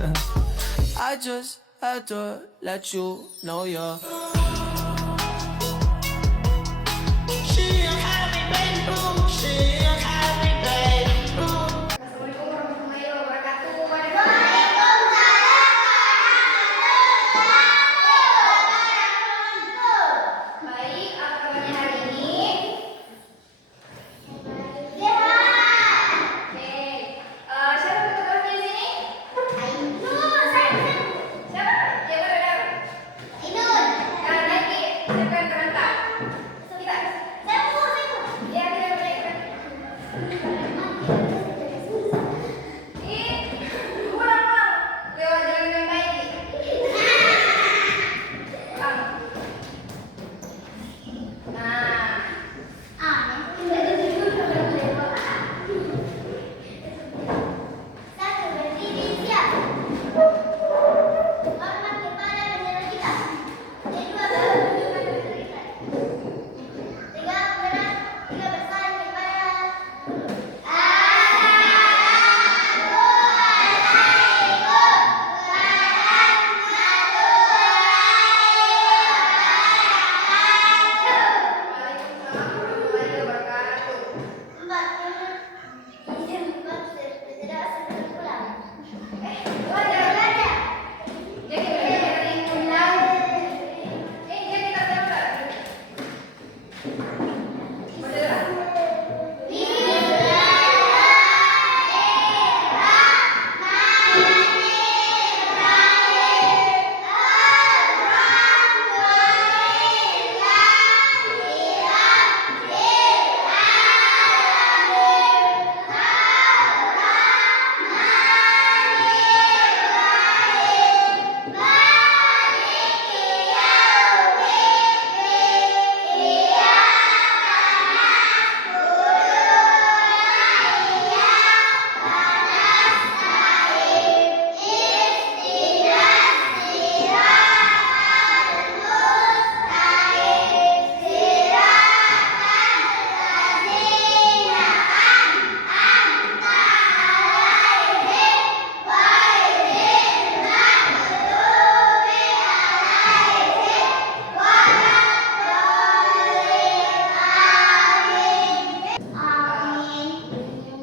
I just had to let you know you're Baik, apa kabarnya hari ini? Oke, siapa fotografi di sini? Siapa? Siapa benar? Lagi, siapa yang terentak? Kita. Ya, kita berdua. Ulang. Lewat jalan yang baik.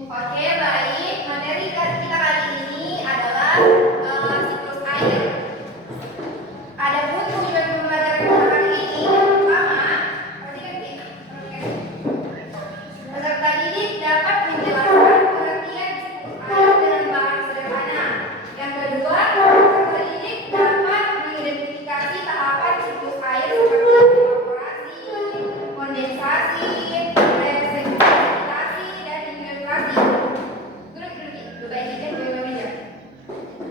Oke, baik. Materi kita kali ini adalah siklus air. Adapun tujuan pembelajaran kita kali ini yang pertama, peserta didik dapat menjelaskan pengertian siklus air dengan bahasa sederhana. Yang kedua, peserta didik dapat mengidentifikasi tahapan siklus air seperti evaporasi, kondensasi,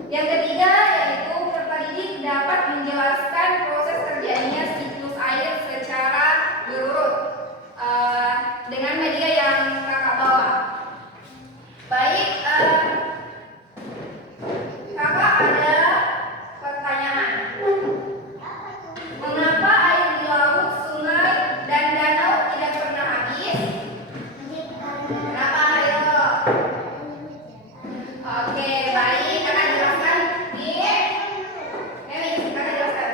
yang ketiga yaitu peserta didik dapat menjelaskan proses terjadinya siklus air secara berurut dengan media yang kakak bawa. Baik, kakak ada pertanyaan. Mengapa air di laut, sungai, dan danau tidak pernah habis? Kenapa, ayo? Oke, baik. Kakak jelaskan. Nemi, kakak jelaskan.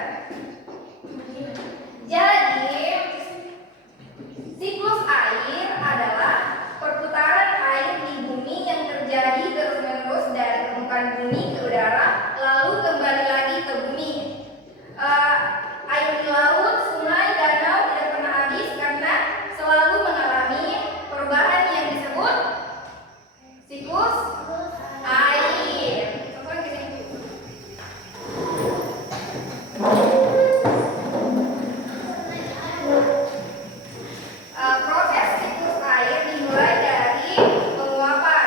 Jadi, siklus air adalah perputaran air di bumi yang terjadi terus-menerus dari permukaan bumi ke udara, lalu kembali lagi ke bumi. Air di laut, sungai, danau tidak pernah habis karena selalu mengalami perubahan yang disebut siklus air. Proses siklus air dimulai dari penguapan,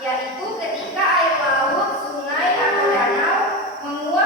yaitu ketika air laut, sungai, atau danau menguap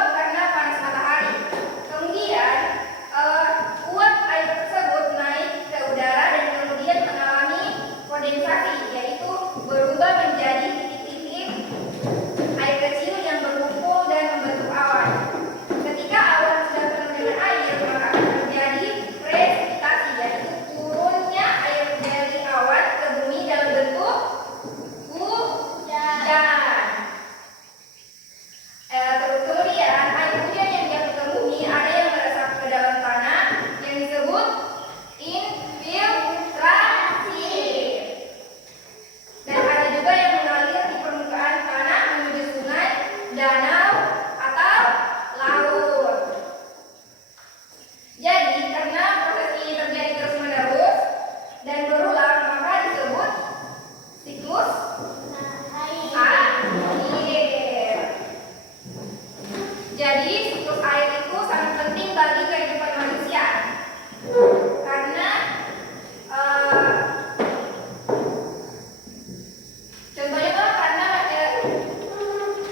danau, atau laut. Jadi, karena proses ini terjadi terus-menerus dan berulang, maka disebut siklus air. Jadi, siklus air itu sangat penting bagi kehidupan manusia. Karena contohnya karena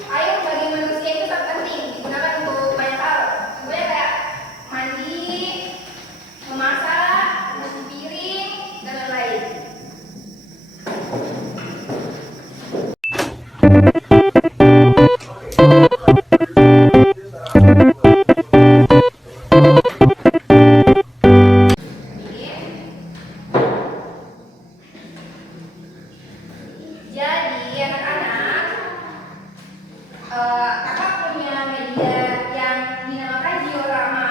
air bagi manusia itu sangat penting, digunakan untuk banyak hal. Contohnya kayak mandi, memasak, cuci piring, dan lain-lain. Jadi anak-anak, kakak punya media yang dinamakan diorama.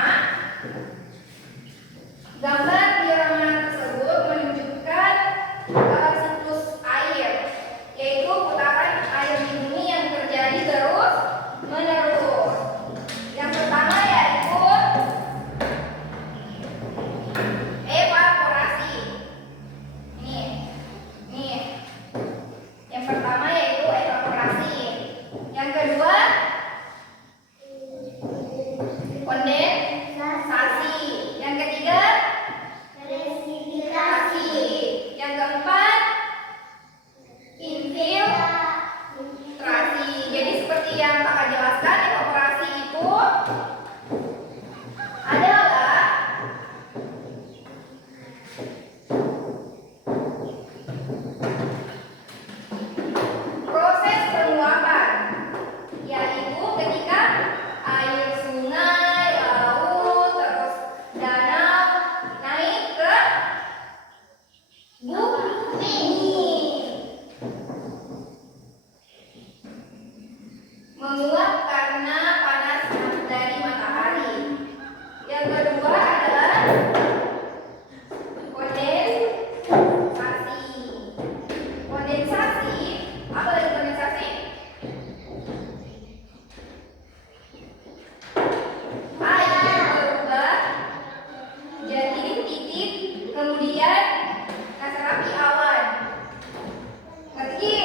Gambar diorama tersebut menunjukkan siklus air, yaitu putaran air di bumi yang terjadi terus menerus. Yang pertama yaitu evaporasi. Nih. Yang pertama yaitu evaporasi. Yang kedua kondensasi. Yang ketiga resipirasi. Yang keempat infiltrasi. Jadi seperti yang kakak jelaskan, evaporasi itu adalah proses penguapan, yaitu ketika air sungai, laut, terus danau naik ke bumi, menguap karena panas dari matahari. Yang kedua adalah kondensasi. Kondensasi, apa dari kondensasi? Air berubah jadi titik, kemudian kasar api awan. Ngerti?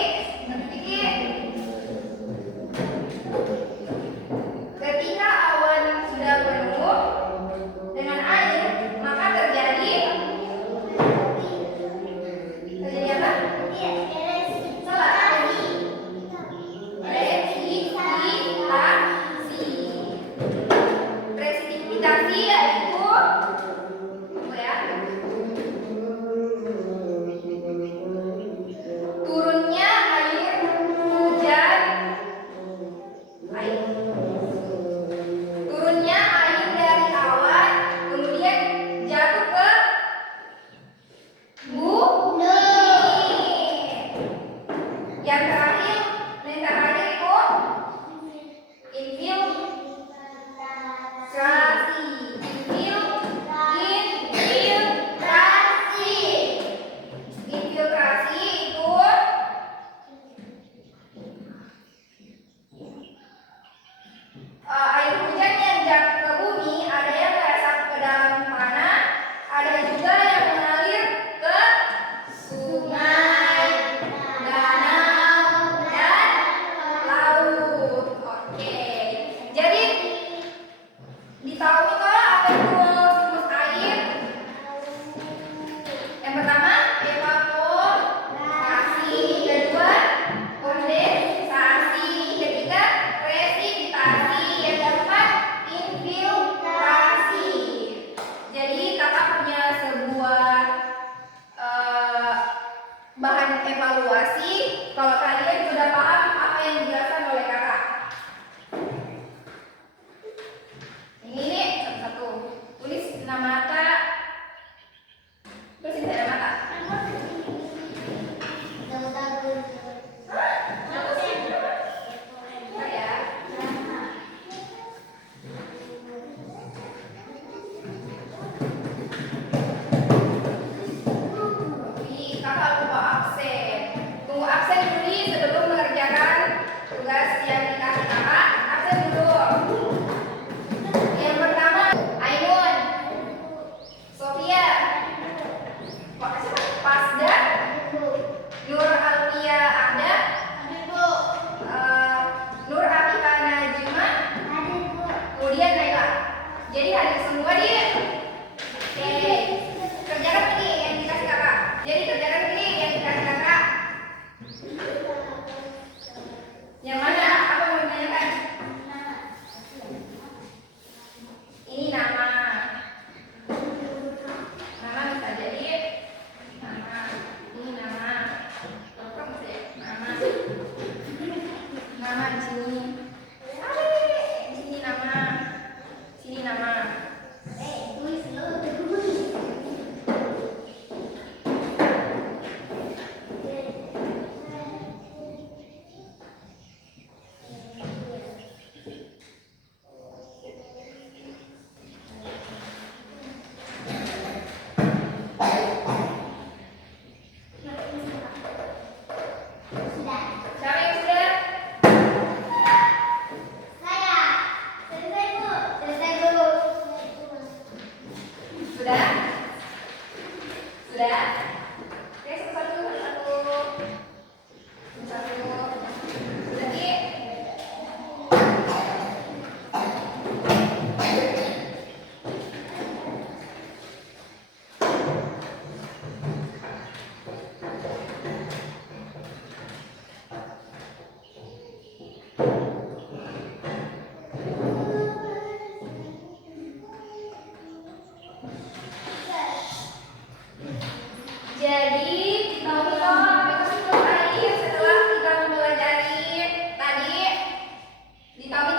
Ditambah